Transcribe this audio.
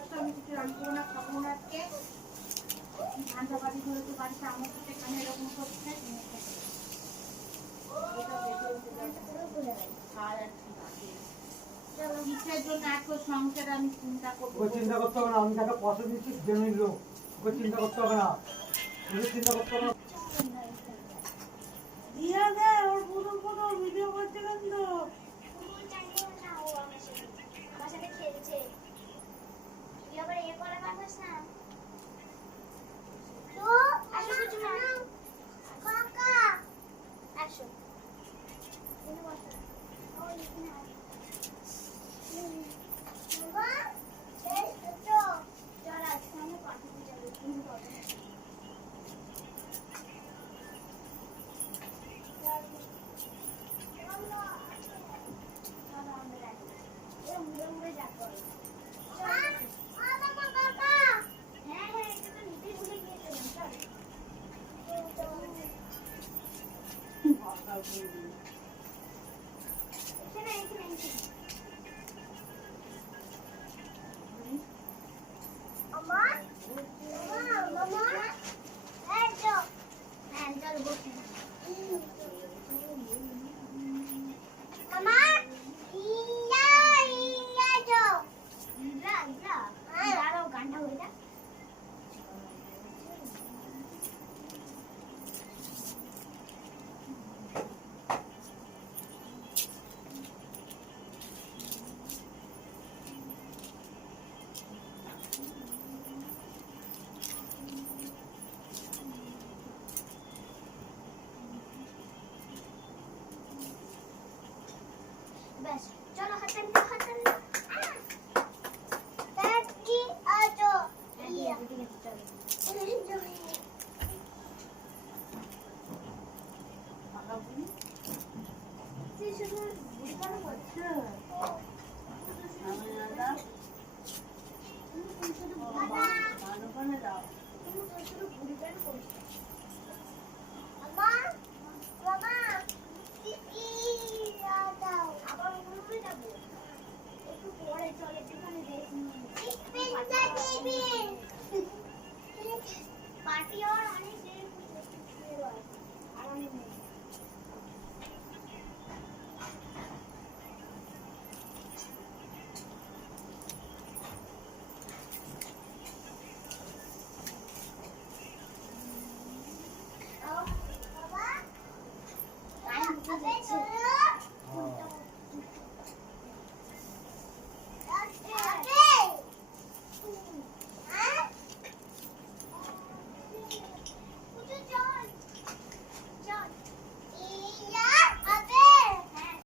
পারছো আমি কিছু রান্না না খাবো না আজকে ঠান্ডা বাড়ি ধরে তো বাড়িতে আমার সাথে এখানে এরকম করছে কিসের জন্য এত সংসারে আমি চিন্তা করবো চিন্তা করতে হবে না আমি তাকে পয়সা দিচ্ছি জেনে নিল ওকে চিন্তা করতে হবে না চিন্তা করতে হবে না দিয়া দে ওর পুরো পুরো ভিডিও করছে কেন আমার সাথে খেলছে তুই আবার এ করা পারছিস না তো আসো কিছু না কাকা আসো এনে বসো ও এখানে বাবা এই তো চল আজকে আমি পাঠিয়ে যাবো তুমি বলো ব্যাস চলো